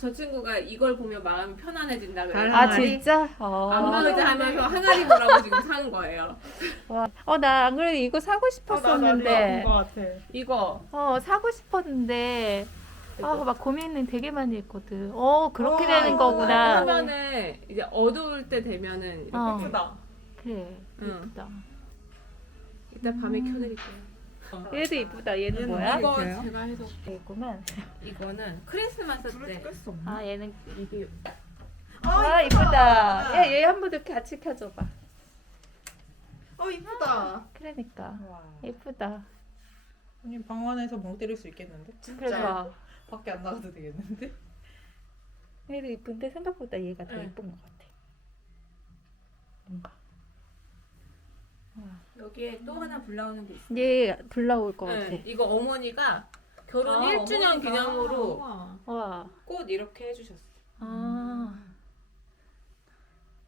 저 친구가 이걸 보면 마음이 편안해진다 그래요. 아 진짜? 안마의자 하면서 항아리 보라고 지금 산 거예요. 나 안 그래도 이거 사고 싶었었는데. 이거 사고 싶었는데. 막 고민은 되게 많이 했거든. 그렇게 되는 이거 거구나. 하면은 이제 어두울 때 되면은 이렇게 예쁘다. 그래. 응. 예쁘다. 이따 밤에 켜드릴게요. 얘도 이쁘다. 얘는 얘는 뭐야? 이거 이렇게요? 제가 해서 얘구만. 이거는 크리스마스 때 끌 수 없나? 얘는 이게 이쁘다. 얘 한 번 더 같이 켜줘봐. 이쁘다. 그러니까 와. 예쁘다. 언니 방 안에서 멍 때릴 수 있겠는데? 그래서 밖에 안 나가도 되겠는데? 얘도 이쁜데 생각보다 얘가 더 응. 예쁜 것 같아. 뭔가 여기에 또 하나 불 나오는 게 있어요. 얘 불 나올 것 같아. 네, 이거 어머니가 결혼 1주년 기념으로 와. 꽃 이렇게 해주셨어요.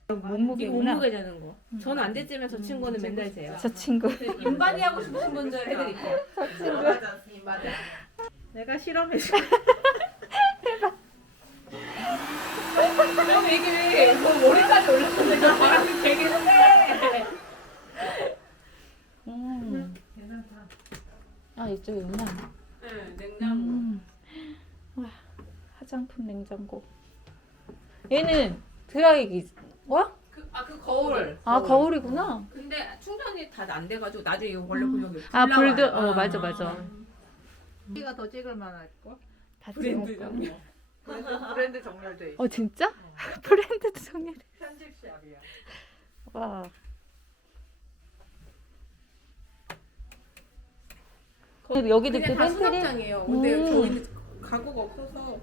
이게 몸무게구나. 몸무게 재는 거. 저는 안 됐지만 저 친구는 맨날 재요. 저 친구. 인바디 하고 싶으신 분들 해드릴게요. 맞아. 내가 실험해줘. 그럼 이게 뭐 머리까지 올랐는데 저 바람이 되게 세. 괜찮다. 이쪽이구나. 네, 냉장고. 와, 화장품 냉장고. 얘는 드라이기. 뭐? 그 거울. 거울이구나. 근데 충전이 다 안 돼가지고 나중에 이거 원래 보면 불도. 맞아. 우리가 더 찍을 만할 걸? 다 브랜드 찍었고. 정보. 브랜드 정렬돼 있어. 진짜? 브랜드도 정렬. 편집샵이야. 와. 여기도 그냥 또 다 팬트리. 수납장이에요. 근데 저희는 가구가 없어서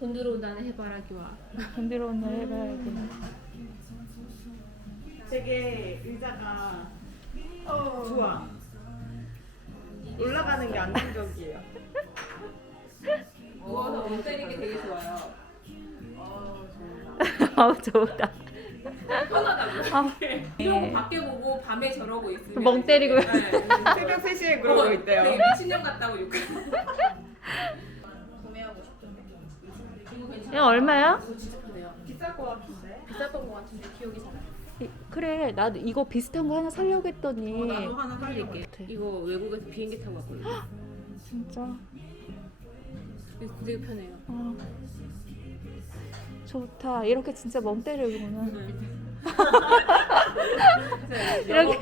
돈 들어온다는 해바라기와 돈 들어온 날 해봐야지. 되게 의자가 좋아. 올라가는 게 안정적이에요. 누워서 멍 때리는 게 되게 좋아요. 좋다. 편하다고요. 이러고 밖에 보고 밤에 저러고 있으면 멍 때리고. 이제, 네. 새벽 3시에 그러고 있대요. 되게 미친년 같다고 욕. 구매하고 싶던데. 이거 괜찮아요. 이거 얼마야? 이거 진짜 편해요. 비쌀 것 같은데? 비쌌던 것 같은데 기억이 잘 안 나요. 그래, 나도 이거 비슷한 거 하나 살려고 했더니. 나도 하나 살릴게. 이거 외국에서 비행기 타고 왔거든요. 진짜. 되게 편해요. 좋다. 이렇게 진짜 멍 때리구나. 이렇게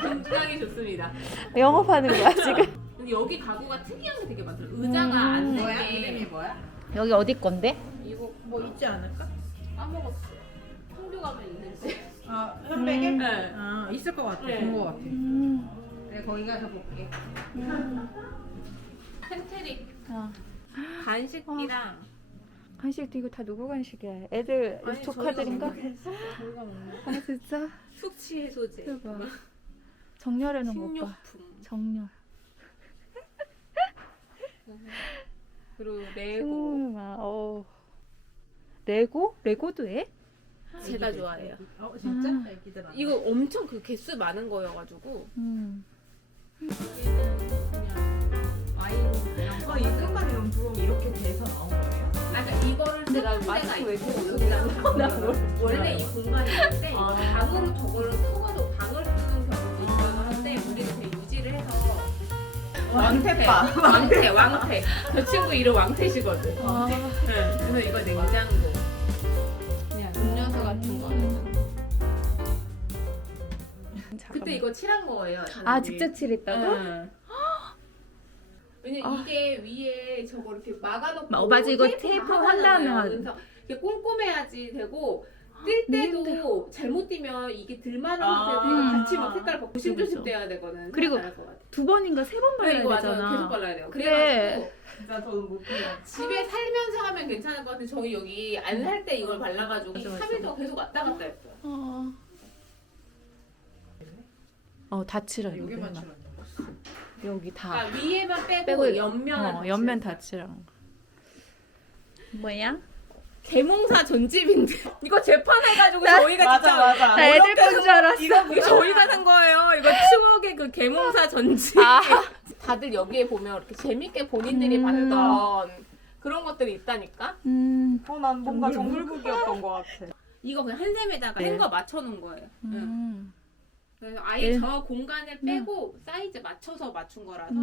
굉장히 좋습니다. 영업하는 거야 지금? 근데 여기 가구가 특이한 게 되게 많더라고요. 의자가 안 뭐야? 되게 이름이 뭐야? 여기 어디 건데? 이거 뭐 있지 않을까? 까먹었어요. 성교 가면 있는데. 현백에? 네. 있을 것 같아. 네. 본 것 같아. 내가 거기 가서 볼게. 팬트리 간식이랑 간식도 이거 다 누구 간식이야? 애들 아니, 조카들인가? 저희가 먹는 진짜? 숙취 해소제, 대박. 정렬해 놓은 것 봐. 식료품, 정렬. 그리고 레고. 레고? 레고도 해? 제가 좋아해요. 진짜? 애기들 안 이거 엄청 그 개수 많은 거여가지고 음. 얘는 그냥 와인이랑 이 순간 이런 부엉이 이렇게 돼서 나온 거예요? 그러니까 이거를 제가 마스크 왜 있고 원래 이 공간이 있는데 이거 방으로 저거를 터가지고 방을 쓰는 경우도 있어서 하는데 우리는 그냥 유지를 해서 왕태빠. 왕태 저 친구 이름 왕태시거든. 네. 그래서 이거 냉장고 그냥 음료수 같은 거는 그때 이거 칠한 거예요. 직접 칠했다고? 응. 왜냐면 이게 위에 저거 이렇게 막아놓고 맞아, 이거 테이프 테이프 하고 한 다음에 하잖아요. 하는. 그래서 이게 꼼꼼해야지 되고 뛸 때도 잘못 뛰면 이게 들만한 상태에서 같이 막 색깔 바꾸고 조심조심 떼야 되거든. 그리고 잘할 것 같아. 2번인가 3번 그래, 발라야 이거 맞아. 되잖아. 계속 발라야 돼요. 그래. 그래가지고 진짜 저는 못 해요. 집에 살면서 하면 괜찮을 것 같은데 저희 여기 안 살 때 이걸 발라가지고 맞아, 맞아. 3일 동안 계속 왔다 갔다 했어요. 다 칠해. 여기만 칠한 여기 다. 위에만 빼고, 빼고 옆면 옆면 다 칠한 거. 뭐야? 개몽사 전집인데 이거 재판해가지고 저희가 진짜 맞아. 나 애들 건 줄 알았어. 이거 저희가 산 거예요. 이거 추억의 그 개몽사 전집. 다들 여기에 보면 이렇게 재밌게 본인들이 봤던 그런 것들이 있다니까. 난 뭔가 정글북이었던 것 같아. 이거 그냥 한 셈에다가 네. 한 거 맞춰놓은 거예요. 그래서 아예 네. 저 공간을 빼고 사이즈 맞춰서 맞춘 거라서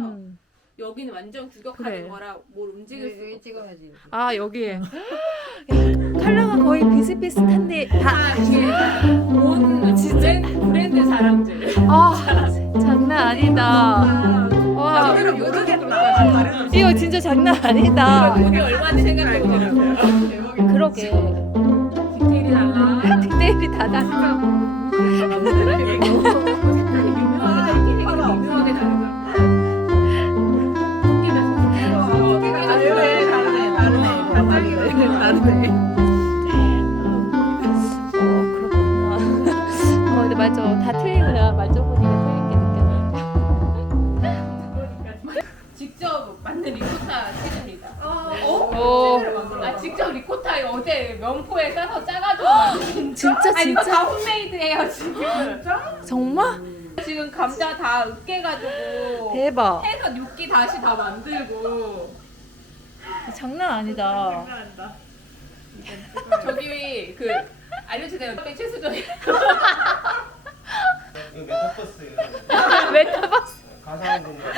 여기는 완전 규격화된 그래. 거라 뭘 움직일 수가 없어. 찍어야지. 아 여기에 컬러가 거의 비슷비슷한데 다 이게 온 브랜드 사람들. 장난 아니다. 와 나도 모르겠다. 이거 진짜 장난 아니다. 돈이 얼마인지 생각해보세요. 대박이다. 그러게 디테일이 달라. 디테일이 다 달라. 미묘하게 다르죠. 그렇구나. 근데 맞아 다 틀리구나. 만져보니까 틀린 게 느껴져. 직접 만든 리코타 치즈입니다. 직접 리코타 어제 면포에 싸서 짜가지고 만든. 진짜 이거 진짜 다 홈메이드예요 지금. 정말 지금 감자 다 으깨가지고 대박. 해서 뇨끼 다시 다 만들고. 장난 아니다. 저기 그 알려주세요. 최수정이. 이거 메타버스예요. 메타버스 가상 공간.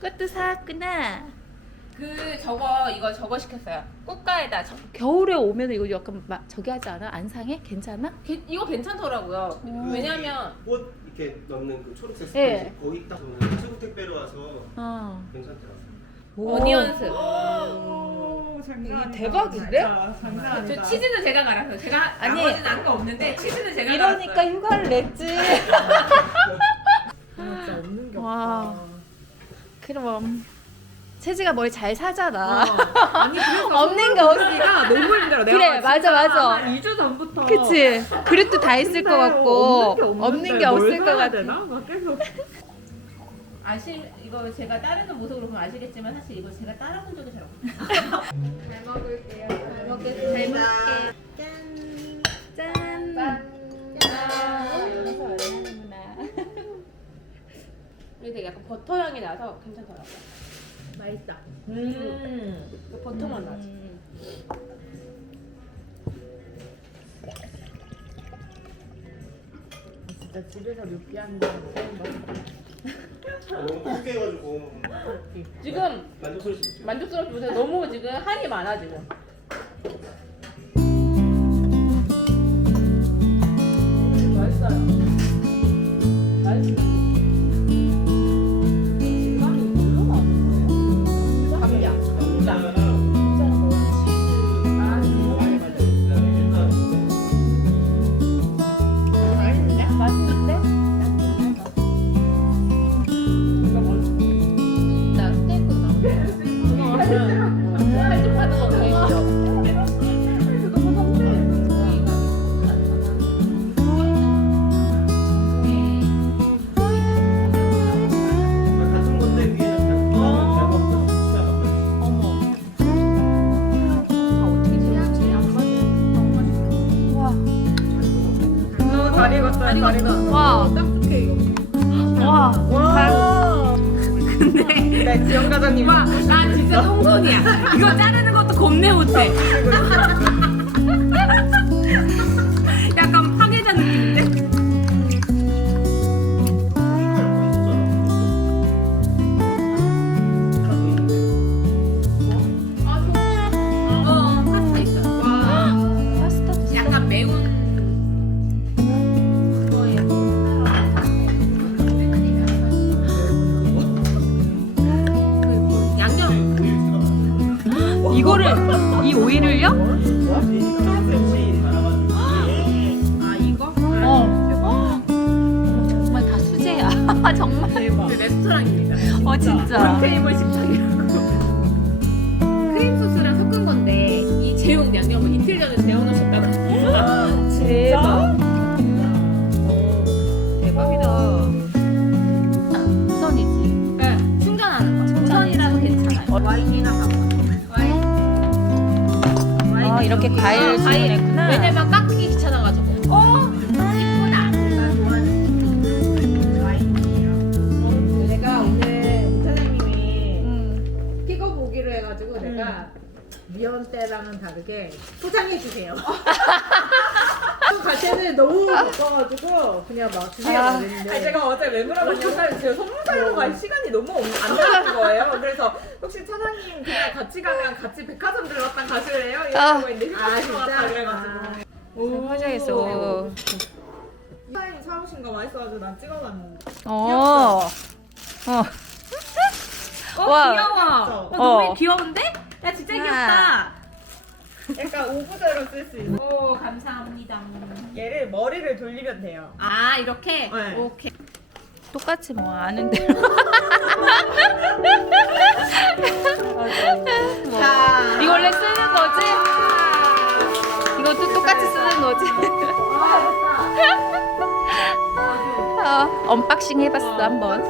그것도 사왔구나. 이거 저거 시켰어요. 꽃가에다 겨울에 오면 이거 약간 저기 하지 않아? 안 상해? 괜찮아? 이거 괜찮더라고요. 왜냐면 꽃 이렇게 넣는 그 초록색 예. 스펀지 거의 딱 오늘 최고 택배로 와서 괜찮더라고요. 어니언스. 장난 대박인데? 장난 저 치즈는 제가 갈았어요. 제가 아니. 나머지는 안거 없는데 치즈는 제가 이러니까 갈았어요. 휴가를 냈지. 진짜 없는 게 와. 없다. 그럼 채지가 뭘 잘 사잖아. 아니 그래서 없는 게 없으니까. 내가 너무 힘들어. 내가 그래, 맞아, 맞아. 한 2주 전부터. 그치? 그릇도 다 있을 것 같고 없는 게 없을 것 같아. 되나? 막 계속. 이거 제가 따르는 모습으로 보면 아시겠지만 사실 이거 제가 따라본 적이 잘 없어요. 잘 먹을게요. 잘 먹겠습니다. 짠. 여기서 얼마나. 이게 되게 약간 버터 향이 나서 괜찮더라고요. 맛있다. 버터만 나지. 진짜 집에서 느끼한 거 처음 봤어. 너무 크게 해가지고 지금 만족스럽지. 만족스럽지 못해서 너무 지금 한이 많아 지금. 맛있어요. 맛있어요. 질감이 뭘로 나오는 거예요? 감자. 맛있는데? 나 스테이크 나오네. 편집하는 거 되게 귀여워. 같은 건데 위에는 잘 먹고 진짜 맛있어. 어머. 다 어떻게 지었지? 안 맞는. 와. 잘 익었다. 잘 익었다. 와. 딱딱해 이거. 와. 와. 근데 지영 과장님. 나 진짜 똥손이야. 이거 자르는 것도 겁내 못해. 약간 파괴자 느낌인데? 파스타 있어요. 파스타도 있어. 약간 매운 거에 그 양념 이거를 이 오이를요? 아 이거? 정말 다 수제야. 정말. 그 레스토랑입니다. 진짜. 테이블 식당이라고. 크림 소스랑 섞은 건데 이 재운 양념을 이틀 전에 재워놓으셨다고. 대박. 대박이다. 우선이지. 네, 충전하는 거. 우선이라도 괜찮아요. 와인이나 와인. 아 이렇게 과일을 주문했구나. 왜냐면 깎기 귀찮아가지고. 이쁘다. 제가 좋아하는 와인이에요. 제가 오늘 사장님이 저희가 미연 때랑은 다르게 포장해 주세요. 가시는 너무 바빠가지고 그냥 막 주세요 아. 그랬는데. 아니 제가 어제 왜 물어봤냐면 제가 선물 사러 갈 시간이 너무 안 나는 거예요. 그래서 혹시 차장님 그냥 같이 가면 같이 백화점 들렀다 가실래요? 이러고 있는데 휴가 들어 갔다 그래가지고. 화장했어. 사장님 사오신 거 맛있어가지고 난 찍어봤는데. 어. 와. 귀여워. 너무 귀여운데? 야 진짜 귀엽다. 약간 오브제로 쓸 수 있어. 오 감사합니다. 얘를 머리를 돌리면 돼요. 아 이렇게 네. 오케이. 똑같이 뭐 아는데. 뭐. 자, 이거 원래 쓰는 거지? 이것도 똑같이 쓰는 거지? 언박싱 해봤어 한번.